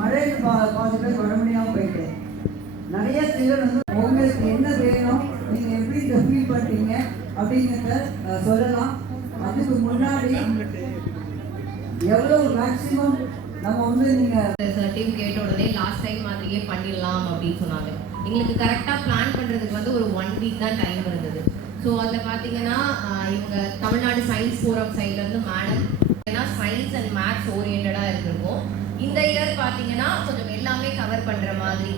மழையில் பாதி பேர் வர முடியாமல் போயிட்டு நிறைய சிலர் வந்து உங்களுக்கு என்ன வேணும், நீங்கள் எப்படி இதை ஃபீல் பண்ணுறீங்க அப்படிங்கிறத சொல்லலாம். அதுக்கு முன்னாடி எவ்வளோ மேக்ஸிமம் நம்ம வந்து நீங்கள் டீம் கேட்ட உடனே லாஸ்ட் டைம் மாதிரியே பண்ணிடலாம் அப்படின்னு சொன்னாங்க. எங்களுக்கு கரெக்டாக பிளான் பண்ணுறதுக்கு வந்து ஒரு 1 வீக் தான் டைம் இருந்தது. ஸோ அதில் பார்த்தீங்கன்னா இவங்க தமிழ்நாடு சயின்ஸ் ஃபோரம் சைட்லேருந்து மேடம் ஏன்னா சயின்ஸ் அண்ட் மேத்ஸ் ஓரியன்டாக இருந்திருக்கும். இந்த இயர் பார்த்தீங்கன்னா கொஞ்சம் எல்லாமே கவர் பண்ணுற மாதிரி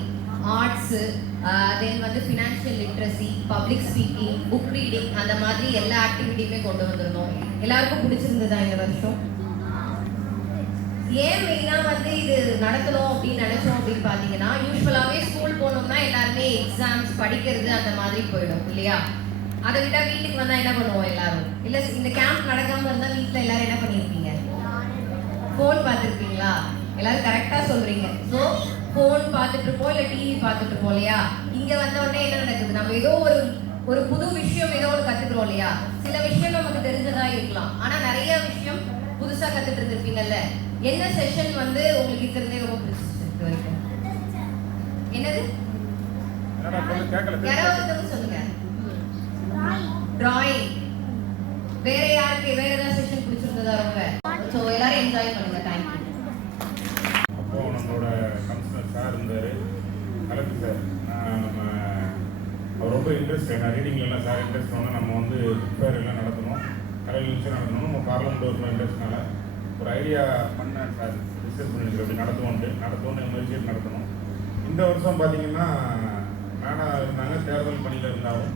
ஆர்ட்ஸு, தென் வந்து financial literacy, public speaking, book reading, அந்த மாதிரி எல்லா ஆக்டிவிட்டியுமே கொண்டு வந்திருந்தோம். எல்லாருக்கும் பிடிச்சிருந்ததா இந்த வருஷம்? ஏன் மெயினாக வந்து இது நடத்தணும் அப்படின்னு நினைச்சோம் அப்படின்னு பார்த்தீங்கன்னா, யூஸ்வலாகவே ஸ்கூல் போனோம்னா எல்லாருமே எக்ஸாம்ஸ் படிக்கிறது அந்த மாதிரி போயிடும் இல்லையா? அதை விட வீட்டுக்கு வந்தால் என்ன பண்ணுவோம் எல்லாரும்? இல்லை இந்த கேம்ப் நடக்காமல் இருந்தால் வீட்டில் எல்லாரும் என்ன பண்ணியிருப்பீங்க? ஃபோன் பார்த்துருப்பீங்களா? எல்லாரும் கரெக்டாக சொல்கிறீங்க. ஸோ ஃபோன் பார்த்துட்டு இருப்போம், இல்லை டிவி பார்த்துட்டு இருப்போம் இல்லையா? இங்கே வந்த உடனே என்ன நடக்குது? நம்ம ஏதோ ஒரு புது விஷயம் ஏதோ ஒரு கற்றுக்குறோம் இல்லையா? சில விஷயம் நமக்கு தெரிஞ்சதா இருக்கலாம், ஆனால் நிறைய விஷயம் புதுசாக கற்றுட்டு இருந்திருப்பீங்கல்ல. என்ன செஷன் வந்து உங்களுக்கு இருக்கிறதே ரொம்ப பிடிச்சிருக்கு வரைக்கும்? என்னது? யாராவது சொல்லுங்க. டிராயிங். வேற யாருக்கு வேற ஏதாவது செஷன் பிடிச்சிருந்ததா ரொம்ப? ஸோ எல்லாரும் என்ஜாய் பண்ணுங்க. தேங்க்யூ. அப்போ நம்மளோட கமிஷனர் சார் இருந்தார், கலெக்டர் சார். நம்ம அவர் ரொம்ப இன்ட்ரெஸ்ட், நான் ரீடிங்லாம் சார் இன்ட்ரெஸ்ட் வந்து நம்ம வந்து ப்ரிப்பேர் எல்லாம் நடத்தணும், கலை நிகழ்ச்சி நடத்தணும். நம்ம பார்லமெண்ட் ஒரு இன்ட்ரெஸ்ட்னால ஒரு ஐடியா பண்ணேன் சார், ரிசர்ச் பண்ணிட்டு அப்படி நடத்துவோன்னு முயற்சி நடத்தணும். இந்த வருஷம் பார்த்தீங்கன்னா மேடம் இருந்தாங்க, தேர்தல் பணியில் இருந்தாலும்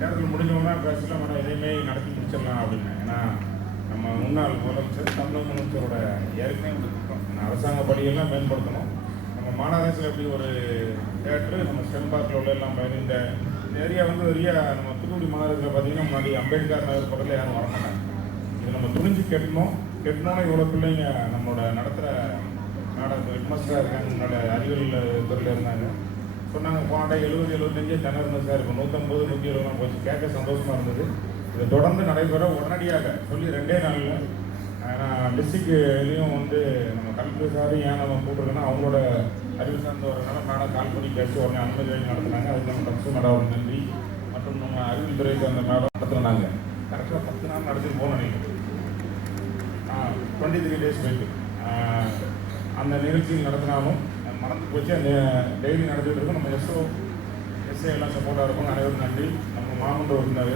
தேர்தல் முடிஞ்சோன்னா பேசலாம், மேடம் எதையுமே நடத்தி முடிச்சிடலாம் அப்படின்னு. ஏன்னா நம்ம முன்னாள் முதலமைச்சர் தமிழக முதலமைச்சரோட ஏற்கனவே கொடுத்துருக்கோம், அரசாங்க பணியெல்லாம் மேம்படுத்தணும். நம்ம மாநகராட்சியில் எப்படி ஒரு தேட்டரு, நம்ம ஸ்டெம் பார்க்கில் உள்ள எல்லாம் பயன் இந்த ஏரியா வந்து நிறைய நம்ம தூத்துக்குடி மாநகரத்தில் பார்த்தீங்கன்னா முன்னாடி அம்பேத்கர் நகர் பக்கத்தில் யாரும் வரமாட்டாங்க. இது நம்ம துணிஞ்சு கெட்டணும்னா இவ்வளோ பிள்ளைங்க நம்மளோட நடத்துகிற நாடகத்தில் ஹெட்மாஸ்டராக இருக்காங்க, முன்னாடி அறிவியல் துறையில் இருந்தாங்க. சொன்னாங்க போனாட்டா 70-75 திணறுங்க சார், இப்போ 150 120 போச்சு. கேட்க சந்தோஷமாக இருந்தது. இதை தொடர்ந்து நடைபெற உடனடியாக சொல்லி 2 நாளில் நான் டிஸ்ட்ரிக்ட்லேயும் வந்து நம்ம கலெக்டர் சார் ஏன் நம்ம கூப்பிட்ருக்கோன்னா அவங்களோட அறிவு சார்ந்த வரனால மேடம் கால் பண்ணி பேசி உடனே அனுமதி வாங்கி நடத்துனாங்க. அதுக்கு நம்ம கமிஷன் மேடம் நன்றி. மற்றும் நம்ம அறிவியல் துறைக்கு அந்த மேடம் நடத்துனாங்க. கரெக்டாக 10 நாள் நடத்திட்டு போகணும் நினைக்கிறேன். 23 days போயிட்டு அந்த நிகழ்ச்சியில் நடத்தினாலும் மறந்து போச்சு. அந்த டெய்லி நடத்திட்டு இருக்கோம். நம்ம எஸ்ஏ எல்லாம் சப்போர்ட்டாக இருக்கும். அனைவரும் நன்றி. நம்ம மாமன்ற உறுப்பினர்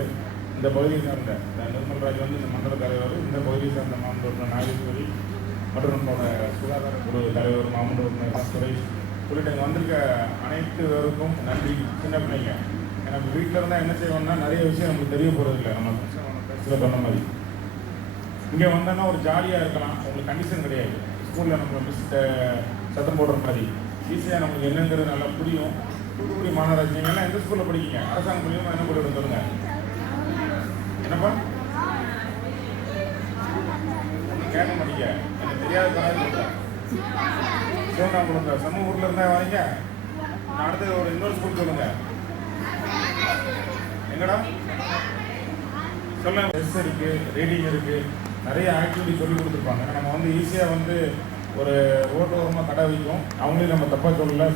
இந்த பகுதியை சார்ந்த நிர்மல்ராஜ் வந்து இந்த மண்டல தலைவர், இந்த பகுதியை சார்ந்த மாமன்ற உறுப்பினர் நாகேஸ்வரி மற்றும் நம்மளோட சுகாதார குழு தலைவர் மாமன்ற உறுப்பினர் சுரேஷ் உள்ளிட்ட இங்கே வந்திருக்க அனைத்து பேருக்கும் நன்றி. சின்ன பிள்ளைங்க எனக்கு வீட்டில் இருந்தால் என்ன செய்வோம்னா நிறைய விஷயம் நமக்கு தெரிய போகிறது இல்லை. நம்ம பேசுகிற சொன்ன மாதிரி இங்கே வந்தோன்னா ஒரு ஜாலியாக இருக்கலாம், உங்களுக்கு கண்டிஷன் கிடையாது. ஸ்கூலில் நம்ம மிஸ் சத்தம் போடுற மாதிரி ஈஸியாக நமக்கு என்னங்கிறது நல்லா புரியும். தூத்துக்குடி மாநகராட்சி நீங்கள்லாம் எந்த ஸ்கூலில் படிக்கீங்க? அரசாங்க மூலியமாக என்ன போட்டு சொல்லுங்க. என்னப்பா கேட்க மாட்டீங்க, எனக்கு தெரியாத காரணம் சொல்கிறேன். சிவகாம்புரம் சமூக ஊரில் இருந்தால் வரீங்க. நான் அடுத்தது ஒரு இன்னொரு ஸ்கூல் சொல்லுங்க. எங்கடா சொல்ல டெஸ்ட் இருக்குது, ரீடிங் இருக்குது, நிறைய ஆக்டிவிட்டி சொல்லி கொடுத்துருப்பாங்க. நம்ம வந்து ஈஸியாக வந்து ஒரு ரோட்டோரமாக கடை வைக்கும், அவங்களையும் நம்ம தப்பாக சொல்லலை.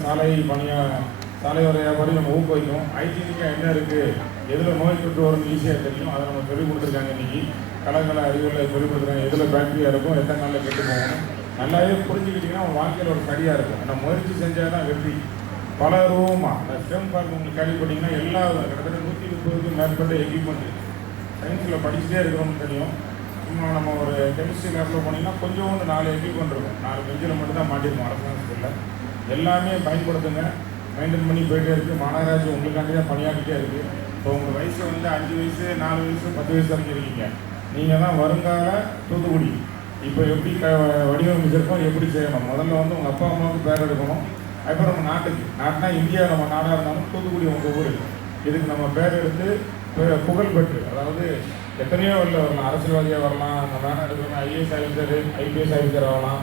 சாலையோர வியாபாரி நம்ம ஊக்குவிக்கும். ஹைஜீனிக்காக என்ன இருக்குது, எதில் நோய் தொற்று வரும்னு ஈஸியாக தெரியும். அதை நம்ம சொல்லிக் கொடுத்துருக்காங்க. இன்றைக்கி கலங்களை அறிவியலில் சொல்லிக் கொடுத்துருக்காங்க. எதில் பேக்டீரியா இருக்கும், எத்தனை நாளில் கெட்டு போகணும், நல்லாவே புரிஞ்சுக்கிட்டிங்கன்னா உங்கள் வாழ்க்கையில் ஒரு சரியாக இருக்கும். நம்ம முயற்சி செஞ்சால் தான் வெற்றி. பல ரூபமாக ஸ்டெம் பார்க் உங்களுக்கு கேள்விப்பட்டிங்கன்னா எல்லா கிட்டத்தட்ட 130க்கும் மேற்பட்ட எக்யூப்மெண்ட் சயின்ஸில் படிச்சுட்டே இருக்கிறோம்னு தெரியும். சும்மா நம்ம ஒரு கெமிஸ்ட்ரி லேபில் போனீங்கன்னா கொஞ்சோண்டு 4 எக்யூப்மெண்ட் இருக்கும். 4 பெஞ்சில் மட்டும் தான் மாட்டிருக்கோம் அரசாங்க ஸ்கூலில். எல்லாமே பயன்படுத்துங்க, மெயின்டைன் பண்ணி போயிட்டே இருக்குது. மாநகராட்சி உங்களுக்காண்டி தான் பணியாற்றிட்டே இருக்குது. இப்போ உங்கள் வயசு வந்து 5 வயசு 4 வயசு 10 வயசு வரைக்கும் இருக்கீங்க. நீங்கள் தான் வருங்கால தூத்துக்குடி. இப்போ எப்படி வடிவமைச்சிருக்கோம், எப்படி செய்யணும். முதல்ல வந்து உங்கள் அப்பா அம்மாவுக்கு பேர் எடுக்கணும். அதுக்கப்புறம் நம்ம நாட்டுனா இந்தியா நம்ம நாடாக இருந்தாலும் தூத்துக்குடி உங்கள் ஊர். இதுக்கு நம்ம பேர் எடுத்து புகழ் பெற்று, அதாவது எத்தனையோ வரலாம், அரசியல்வாதியாக வரலாம், நம்ம வேணா எடுக்கணும், ஐஏஎஸ் ஆஃபீஸர் ஐபிஎஸ் ஆஃபீஸர் ஆகலாம்,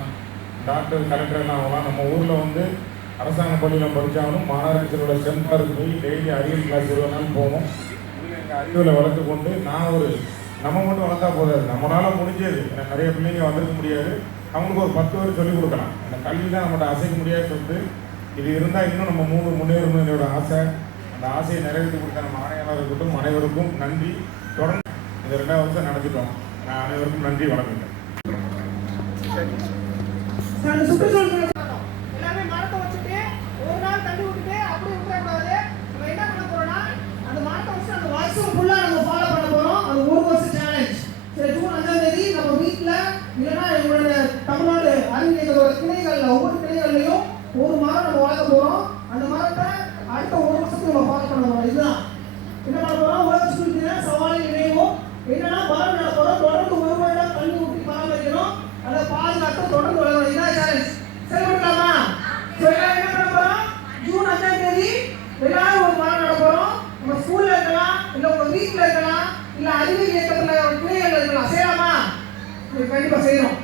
டாக்டர் கலெக்டர்லாம் ஆகலாம். நம்ம ஊரில் வந்து அரசாங்க பள்ளியில் படித்தாலும் மாநகராட்சியோட சென்பாருக்கு போய் டெய்லி அறிவியல் கிளாஸ் 20 நாள் போவோம். எங்கள் அறிவியலை வளர்த்து கொண்டு நம்ம மட்டும் வளர்த்தா போதாது, நம்மளால் முடிஞ்சது. ஏன்னா நிறைய பிள்ளைங்க வந்திருக்க முடியாது, அவங்களுக்கு ஒரு 10 பேர் சொல்லிக் கொடுக்கலாம். அந்த கல்வி தான் நம்மகிட்ட அசைக்க முடியாத சொத்து. இது இருந்தால் இன்னும் நம்ம முன்னேறணும் என்னோட ஆசை. அந்த ஆசையை நிறைவேற்றி கொடுத்த நம்ம ஆணையாளர் இருக்கட்டும் அனைவருக்கும் நன்றி. தொடர்ந்து இந்த 2வது வருஷம் நடத்திட்டோம். நான் அனைவருக்கும் நன்றி, வணக்கம். எல்லாமே மரத்தை வச்சுட்டு ஒரு நாள் தண்ணி விட்டுட்டு அப்படியே விட்டுறக்கூடாது. நம்ம என்ன பண்ண போறோம்னா அந்த மரத்தை வச்சு அந்த வருஷம் ஃபுல்லா நம்ம ஃபாலோ பண்ண போறோம். அது ஒரு வருஷம் சேலஞ்ச். சரி, ஜூன் 5ஆம் தேதி நம்ம வீட்டில் இல்லைன்னா எங்களுடைய தமிழ்நாடு அறிவியலோட கிளைகளில் ஒவ்வொரு கிளைகள்லையும் ஒரு மரம் நம்ம வளர்க்க போறோம். அந்த மரத்தை அடுத்த ஒரு வருஷத்துக்கு நம்ம ஃபாலோ பண்ண போறோம். இதுதான் என்ன பண்ண போறோம். உலக சுற்றுலா சவாலில் இணைவோம். என்னன்னா மரம் நட போறோம். தொடர்ந்து ஒரு வருடம் தண்ணி ஊற்றி பராமரிக்கணும். அதை பாதுகாத்து தொடர்ந்து வளரணும். இதான் சேலஞ்ச். செயல்படுத்தலாமா? என்ன பண்ண போறோம். ஜூன் 5ஆம் தேதி எல்லாரும் ஒரு மரம் நட போறோம். நம்ம ஸ்கூல்ல இருக்கலாம், இல்ல உங்க வீட்டுல இருக்கலாம், இல்ல அறிவியல் இயக்கத்துல கிளைகள் இருக்கலாம். செய்யலாமா? கண்டிப்பா செய்யணும்.